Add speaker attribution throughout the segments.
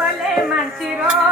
Speaker 1: భలే మంచి రోజు.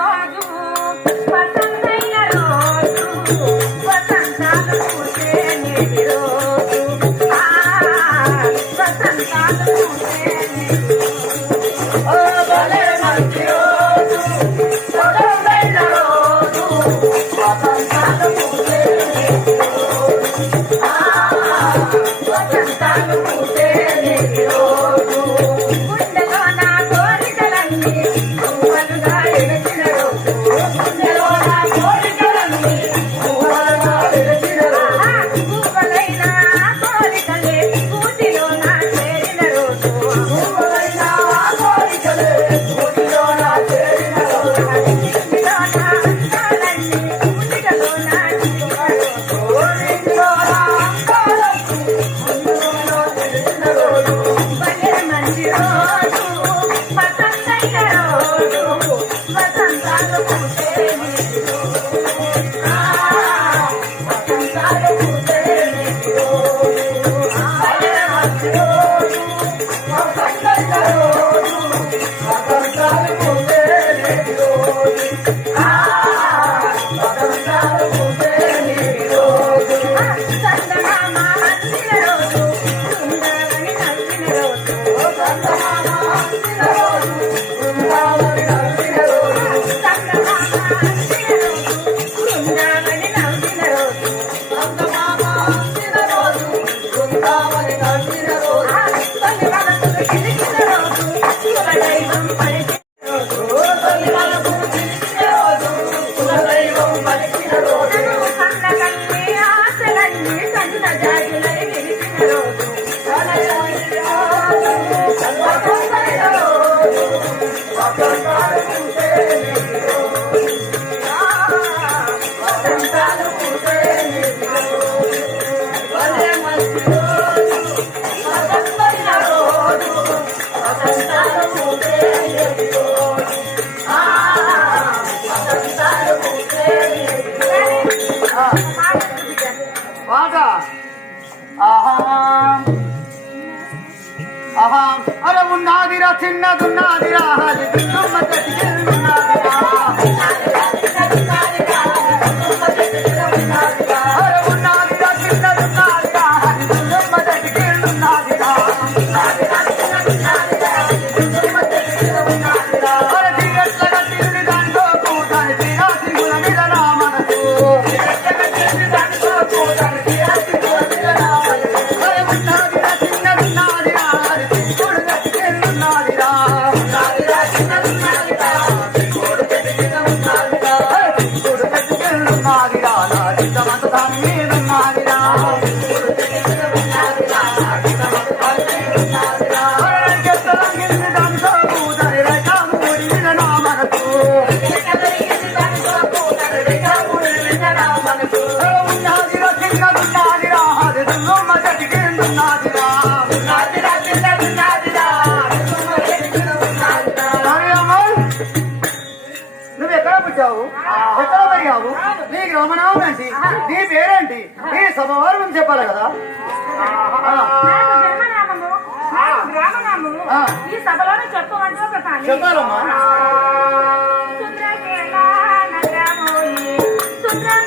Speaker 2: ఉన్నదిరా చిన్నదున్నదిరా అది దుర్గమ్మ కటికే చెప్పాలి కదా?
Speaker 1: ఈ సభలోనే చెప్పమంటూ ఒక
Speaker 2: చెప్పాలమ్మా.
Speaker 1: సుందర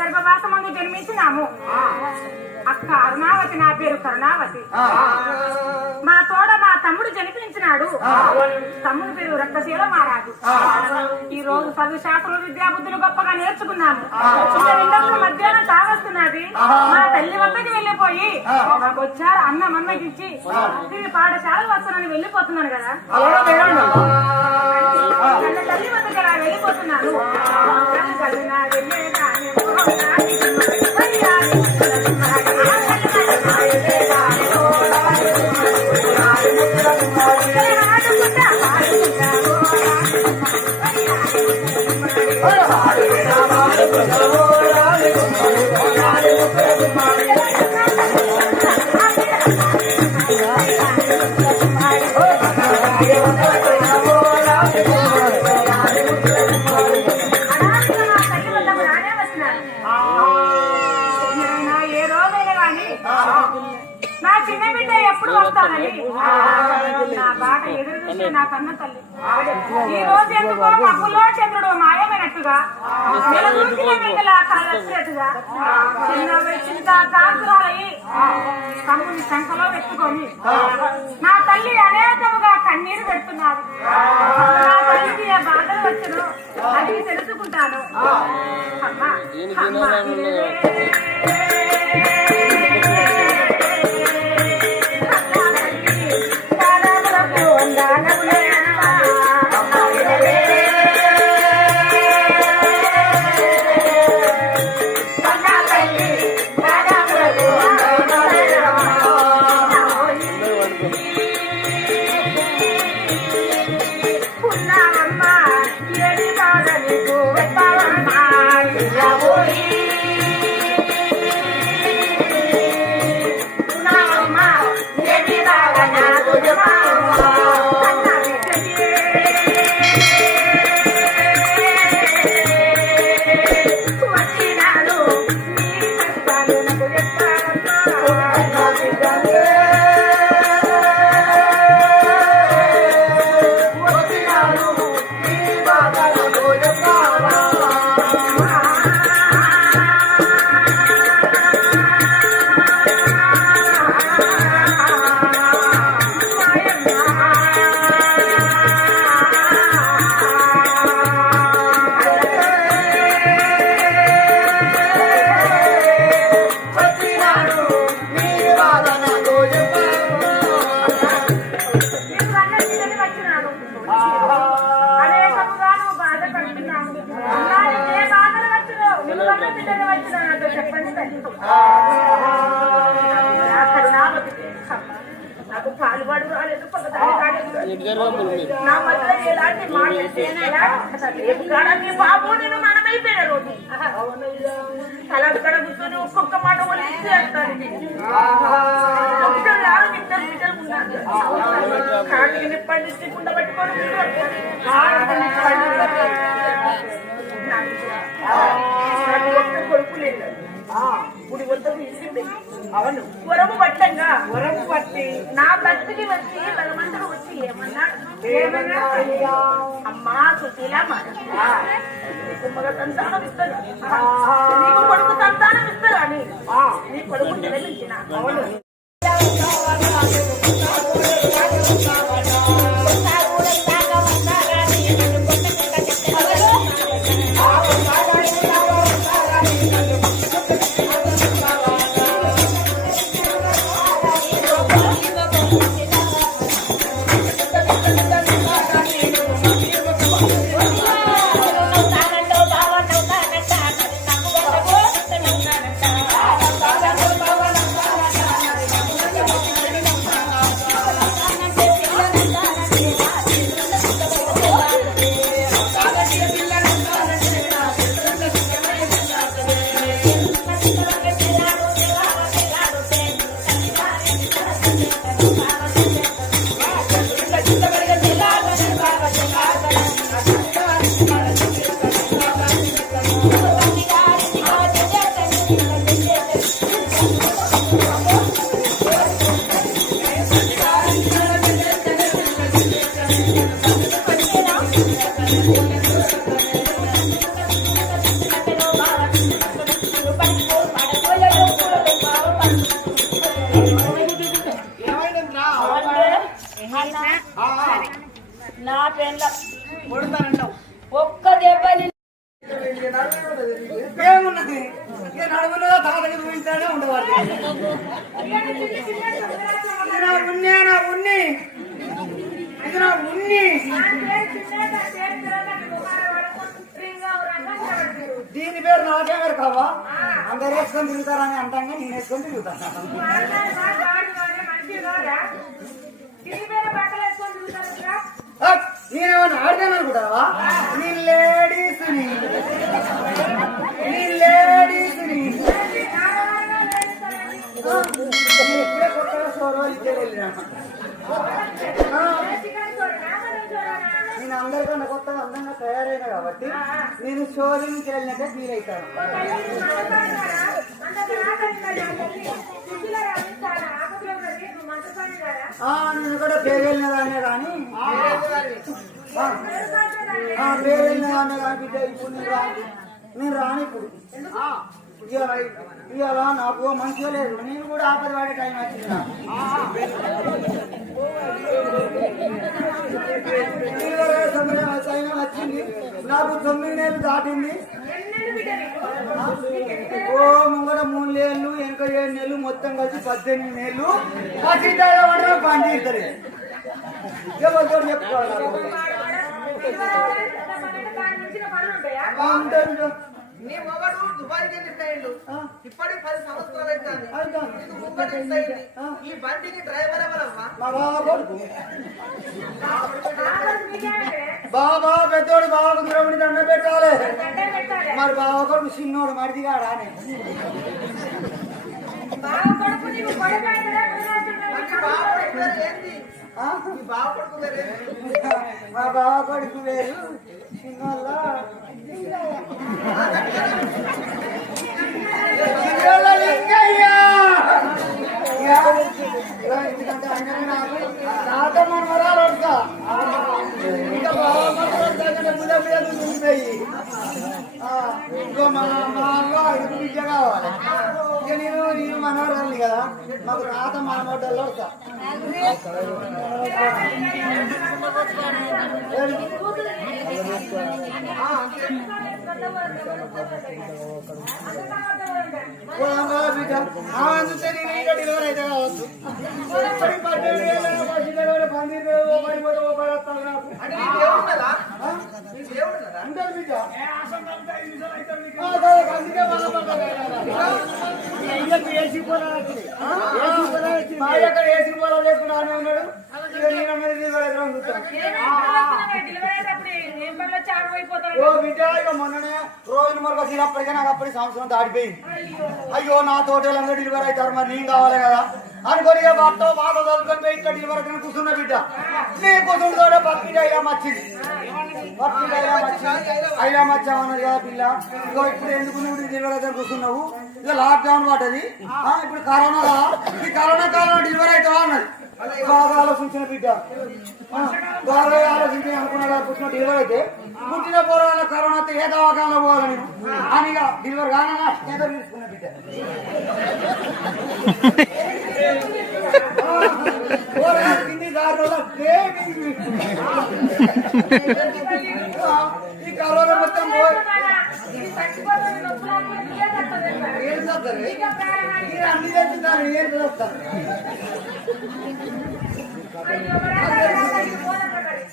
Speaker 1: గర్భవాసమందు జన్మించినాము. అక్క అరుణావతి నా పేరు కరుణావతి. మా తోడ మా తమ్ముడు జనిపించినాడు. తమ్ముడు పేరు రక్తశీల మారాడు ఈ రోజు చదువు శాస్త్రం విద్యాబుద్ధులు గొప్పగా నేర్చుకున్నాము. మధ్యాహ్నం తాగస్తున్నది. మా తల్లి వద్దకి వెళ్ళిపోయి నాకు వచ్చారు అన్నం ఇచ్చి ఇది పాఠశాల వస్తానని వెళ్ళిపోతున్నాను కదా. తల్లి వద్దకి వెళ్ళిపోతున్నాను no, no, చింత కాంతురాలయ్యి తమ్ముని శంఖలో పెట్టుకొని. నా తల్లి అనేకముగా కన్నీరు పెడుతున్నారు. నా తల్లికి ఏ బాధలు వచ్చను అది తెలుసుకుంటాను. అమ్మా మీ బాబు నేను మనమైపోయిన రోజు తల అక్కడ కూర్చొని ఒక్కొక్క మాట వాళ్ళు ఇద్దరు బిడ్డలు ఉన్నారు పట్టుకొని కొడుకు లేదు గుడి వద్ద ఇల్లు అవును. వరము పట్టంగా. వరము పట్టి నా భక్తికి వచ్చి బలమంటలు వచ్చి ఏమన్నాడు? ఏమన్నా అమ్మా సుశీల నీకు మగ సంతానం ఇస్తారు. నీకు కొడుకు సంతానం ఇస్తారు అని. నీ కొడుకు అవును. నా పెళ్ళ ఒక్క
Speaker 2: ఏమున్నది? ఇక నడుములో తాతకి చూపించాడే ఉండవాలి ఇది నా ఉన్ని నా ఉన్ని. ఇది నా ఉన్ని. దీని పేరు నాకేమేరు కావా? అందరు వేసుకొని తిరుగుతారని అంటాగా నేను వేసుకొని తిరుగుతాను! నేనేమన్నా ఆడదాను అనుకుంటావా? నీ లేడీస్ని ఇప్పుడే కొత్తగా షోరూ ఇచ్చే వెళ్ళినా నేను అందరికన్నా కొత్తగా అందంగా తయారైన కాబట్టి నేను షోరీ వెళ్ళినట్టే ఫీల్ అవుతాను. నేను కూడా పేరు వెళ్ళినదానే కానీ.
Speaker 1: పేరు కాలేదండి.
Speaker 2: కానీ బిడ్డ ఇప్పుడు నేను రా నేను రాను ఇప్పుడు. ఇవాళ నాకు మంచిగా లేదు. నేను కూడా ఆపద పడే టైం వచ్చిందా నాకు. ఇవాళ సమయం టైం వచ్చింది నాకు తొమ్మిది నెలలు దాటింది? ఓ ముంగడ మూడు నెలలు వెనక ఏడు నెలలు మొత్తం కలిసి పద్దెనిమిది నెలలు బండి ఇద్దరు ఎవరితో చెప్పుకోవాలి? అంతే
Speaker 3: నీ మొగడు దుబాయ్కి వెళ్ళిపోయిండు ఇప్పటికి పది సంవత్సరాలు ముంబై ఈ బండికి డ్రైవర్?
Speaker 2: బాబా పెద్దోడు బావకు ద్రవుని దండ పెట్టాలి. మరి బావ కొడుకు చిన్నోడు మరిదిగాడా మా బావ కొడుకు వేరు చిన్నోళ్ళ చిన్నోళ్ళ లింగయ్య. ఇక, వస్తా. ఇంకా బావ మనవరాలు దగ్గర మీద ఉండిపోయి. ఇంకో మా మా అవ్వ ఇది విద్య కావాలి ఇక నేను నేను మనవరాలి కదా మాకు తాత మనవడ్డల్లో వస్తా
Speaker 3: ఏసీ నీ దేవుడు కదా నీ దేవుడు కదా
Speaker 1: డెలివరీ అయినప్పుడు ఏం పనులు చాడు అయిపోతాడు.
Speaker 2: ఓ బిడ్డ ఇక మొన్ననే రోజు మరొక సీనప్పటికే నాకు అప్పటి సంవత్సరం దాటిపోయింది. అయ్యో. నా తోటలంగా డెలివరీ అవుతారు మరి నేను కావాలి కదా? అనుకొని బాటో బాధ చదువుకొని పోయి ఇక్కడ డెలివరీ కూర్చున్న బిడ్డ. నీ కూర్చుండు తోట పక్కి అయినా మచ్చింది పక్కి అయినా మచ్చింది అయినా మచ్చామన్నది కదా పిల్ల. ఇగో ఇప్పుడు ఎందుకు నువ్వు డెలివరీ అయితే కూర్చున్నావు? ఇక లాక్డౌన్ పడ్డది ఇప్పుడు కరోనా కదా. ఈ కరోనా కాలంలో డెలివరీ అవుతావా అన్నది. బాగా ఆలోచించిన బిడ్డ. బాగా ఆలోచించి అనుకున్నాడు పుట్టిన డెలివరీ అయితే. పుట్టిన పోరాల కరోనా అయితే ఏ దవాఖానలో పోవాలి నేను? అని ఇక డెలివరీ కానా ఏదో తీసుకున్న బిడ్డ. ఈ కరోనా మొత్తం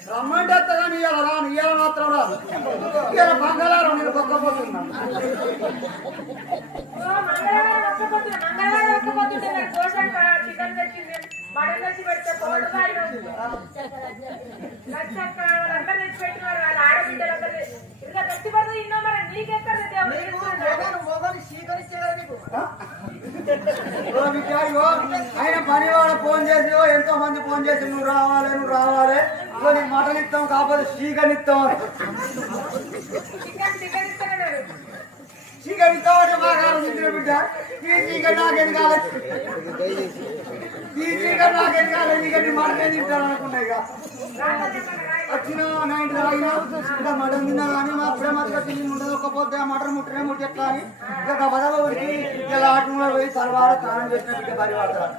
Speaker 2: రమ్మంటే వస్తుందని ఇవాళ రాను మాత్రం రాదు బంగాళారం నేను పక్కపోతున్నాను
Speaker 1: మంగళవారం ఒక్కపోతుంది మంగళవారం ఒక్కపోతుంటే నాకు దోశలు చికెన్ తెచ్చింది వాళ్ళందరూ తెచ్చి పెట్టినారు వాళ్ళ ఆడబిడ్డలందరూ. ఇంకా తెచ్చి పడుతుంది ఇన్నో మరి నీకెక్కడ
Speaker 2: బిడ్డ, ఇగో, ఆయన పని వాళ్ళ ఫోన్ చేసి ఎంతో మంది ఫోన్ చేసి నువ్వు రావాలి నువ్వు రావాలి. ఇగో నీకు మటన్ ఇస్తాం కాకపోతే చీకన్ ఇస్తాం.
Speaker 1: చికెన్ చికెన్ ఇస్తున్నాడు
Speaker 2: చీకన్ ఇస్తాం అంటే మాకు ఆలోచించిన బిడ్డ? ఈ చీకన్ నాకేం కాలేదు ఈ చీకన్ నాకేం కాలేదు ఇక నీ తింటాను అనుకున్నా ఇక. వచ్చిన నైట్ తాగినా మటన్ తిన్నా కానీ మా అప్పుడే తిని ఉండదు ఒక ఆ మటన్ ముట్టనే ముట్టెట్లా అని ఇక బదవ ఉడికి ఇలా ఆటంలో పోయి తర్వాత స్నానం చేసినట్టు బిడ్డ పరివాడతారు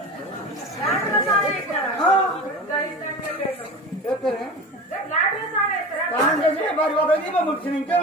Speaker 1: లాటరీలో
Speaker 2: స్నానం చేసి పరివాడతారు దీపం ముట్టిన ఇంకే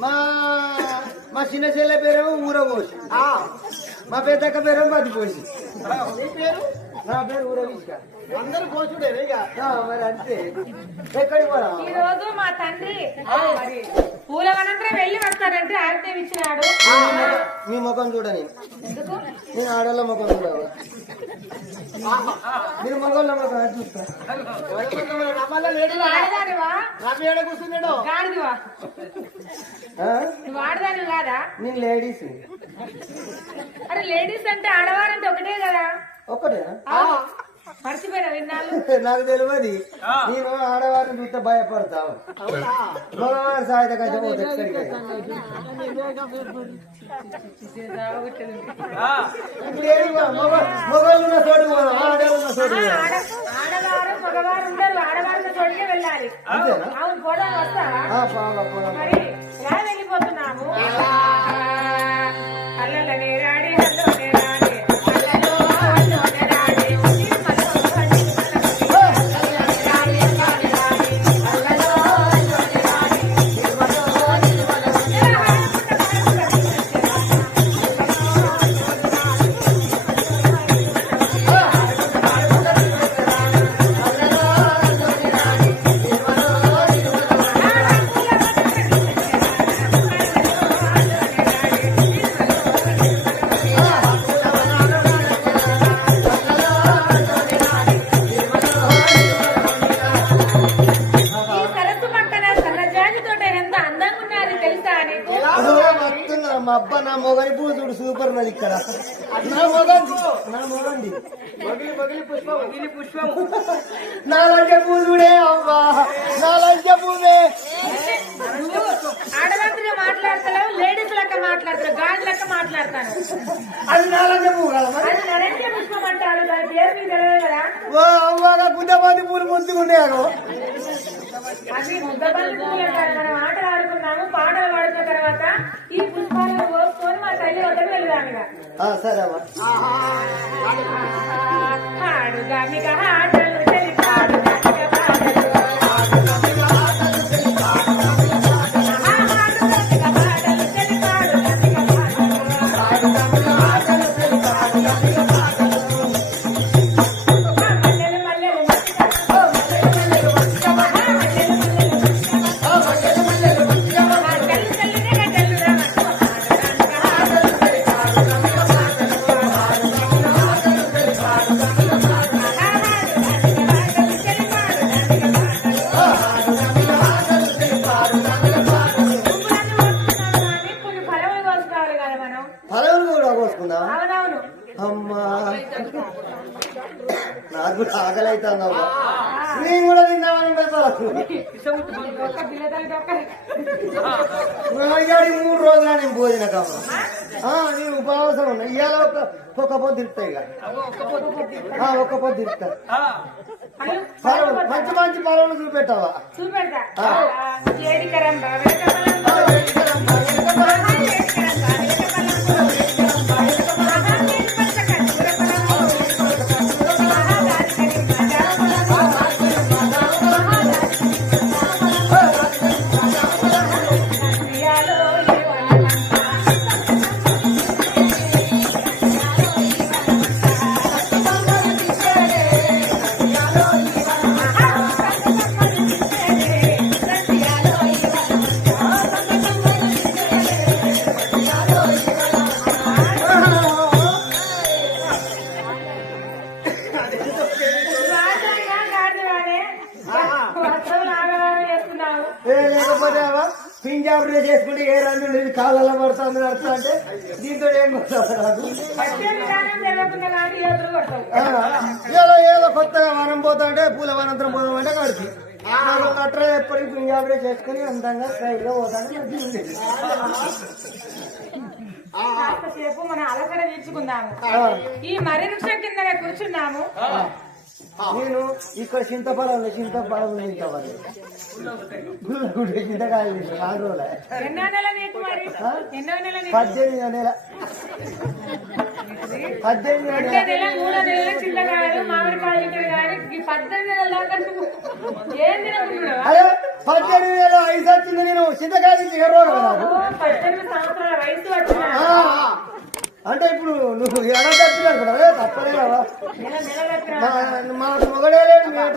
Speaker 2: మా మా చిన్న చెల్లె పేరేమో ఊరగోసి మా పెద్దక్క పేరేమో బతిపోసి.
Speaker 3: పేరు?
Speaker 4: నా పేరు ఊరవీష అందరూ కోచుడే ఇక. ఆ, మరి అంతే. ఎక్కడికి పోరా
Speaker 1: ఈ రోజు మా తండ్రి పూల వనంతరం వెళ్ళి వస్తాడంటే ఆర్తేవి ఇచ్చినాడు.
Speaker 4: మీ ముఖం చూడని
Speaker 1: ఎందుకు?
Speaker 4: నేను ఆడోళ్ళ ముఖం చూడవా? మీరు మగోళ్ళ ముఖం అది చూస్తా.
Speaker 1: నువ్వు ఆడదానివా?
Speaker 4: కూర్చున్నాడు.
Speaker 1: గాడిదివా? నువ్వు ఆడదానివి కాదా?
Speaker 4: నేను లేడీస్
Speaker 1: అరే లేడీస్ అంటే ఆడవారంటే ఒకటే కదా.
Speaker 4: ఒక్కటేనా నాకు తెలియదు. నేను ఆడవారిని చూస్తే భయపడతావు. మగవారి సాయుధ ఎక్కడికి? ఇప్పుడు ఏడికి పోదాం? మగ- మగవాళ్ళు ఉన్న చోటుకు పోదాం ఆడవాళ్ళు ఉన్న చోటుకు పోదాం.
Speaker 1: ఆడ ఆడవారు మగవారు ఉండరు. ఆడవారితో చోటుకే వెళ్ళాలి.
Speaker 4: అంతేనా?
Speaker 1: పోదాం. మరి ఎలా వెళ్ళిపోతున్నాము.
Speaker 4: నా లంచ పూలు చూడే అవ్వా నా పూలే.
Speaker 1: నువ్వు ఆడవారితో మాట్లాడతావు లేడీస్ లెక్క మాట్లాడతావు గాజు లెక్క మాట్లాడతాను
Speaker 4: అది నా లంచ పువ్వు కదా మరి?
Speaker 1: అది నరేంద్ర పుష్పం అంటారు దాని పేరు మీకు తెలియదు కదా?
Speaker 4: ఓ అవ్వగా గుండెపాతి పూలు ముందుకు ఉన్నాను
Speaker 1: అది ముద్దపల్లి పూలు మనం ఆటలు ఆడుకున్నాము పాటలు పాడుకున్న తర్వాత
Speaker 4: సరే అవ్వ మూడు రోజులు నేను భోజన కామ నేను ఉపవాసం ఉన్నా ఇవాళ ఒక ఒక పొద్దు తిరుతా ఇక. ఆ, ఒక్క పొద్దు ఫలం మంచి మంచి ఫలం చూపెట్టావా?
Speaker 1: చూపెడతా.
Speaker 4: ఏదో ఏదో కొత్తగా వనం పోతాంటే పూల వనంతరం పోదాం అంటే కడిచి అట్లా ఎప్పటికీ డ్రెస్ చేసుకుని అందంగా స్టైల్గా పోతాను
Speaker 1: మనం అలకడ తీర్చుకుందాము. ఈ మర్రి వృక్షం కింద కూర్చున్నాము.
Speaker 4: నేను ఇక్కడ చింతపలం చింతపలం చింతపలం గుడి చింతకాయలు తిన్నా, నాలుగు రోజులే. పద్దెనిమిది నెల. పద్దెనిమిది నెల.
Speaker 1: మూడో నెల చింతకాయలు
Speaker 4: నెల ఐదు వచ్చింది నేను. చింతకాయ నుంచి ఎర్రోడు నాకు
Speaker 1: పద్దెనిమిది సంవత్సరాల వయసు వచ్చిన
Speaker 4: అంటే ఇప్పుడు నువ్వు ఎడ తప్పినారు కదా తప్పలే కదా.
Speaker 1: నెల నెల కట్టిన
Speaker 4: మా- మాకు మొగడే లేడు మేము